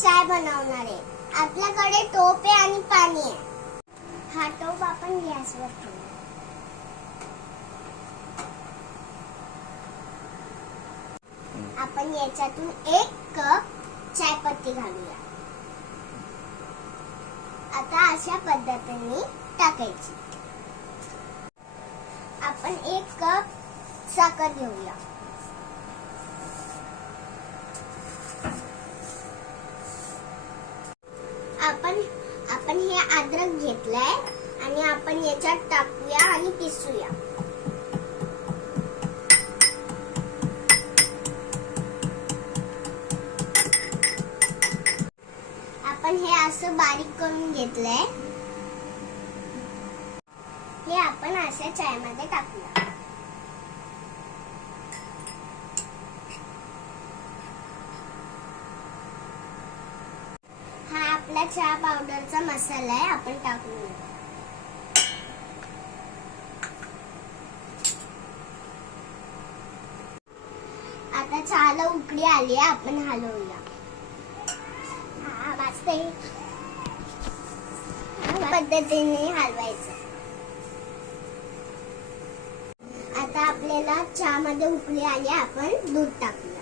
चाय बनवणार आहे. आपल्याकडे टोप आहे आणि पाणी आहे. हा टोप आपण गॅसवर ठेवू. आपण याच्यातून 1 कप चायपत्ती घालूया. आता अशा पद्धतीने टाकायची. आपण 1 कप साखर घेऊया. आपण हे अद्रक घेतलंय आणि आपण याच्यात टाकूया आणि पिसूया. आपण हे असं बारीक करून घेतलंय. हे आपण अशा चायमध्ये टाकूया. हा आपला चहा पावडरचा मसाला आहे. आपण टाकूया. आता चहाला उकळी आली आहे. आपण हलवूया. पद्धतीने हलवायचं. आता आपल्याला चहा मध्ये उकळी आली. आपण दूध टाकूया.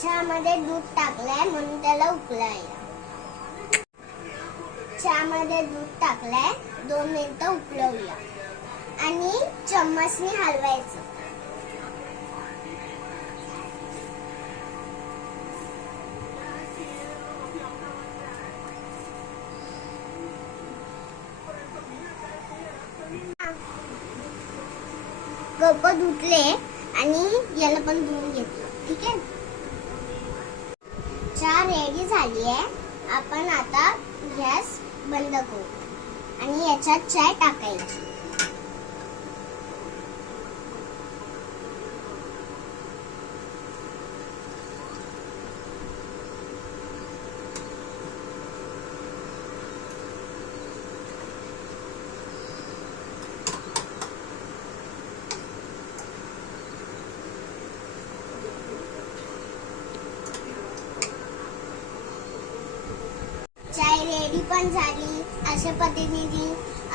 चहा मध्ये दूध टाकलंय म्हणून त्याला उकळायला. चहा मध्ये दूध टाकलंय. 2 मिनिटं उकळवूया आणि चम्मचने हलवायचं. कप धुतले आणि याला पण धुवून घेतलं. ठीक आहे. चहा रेडी झाली आहे. आपण आता गॅस बंद करू आणि याच्यात चाय टाकायची. चाय रेडी पण झाली. अशा पद्धतीने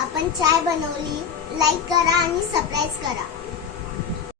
आपण चाय बनवली. लाईक करा आणि सबस्क्राईब करा.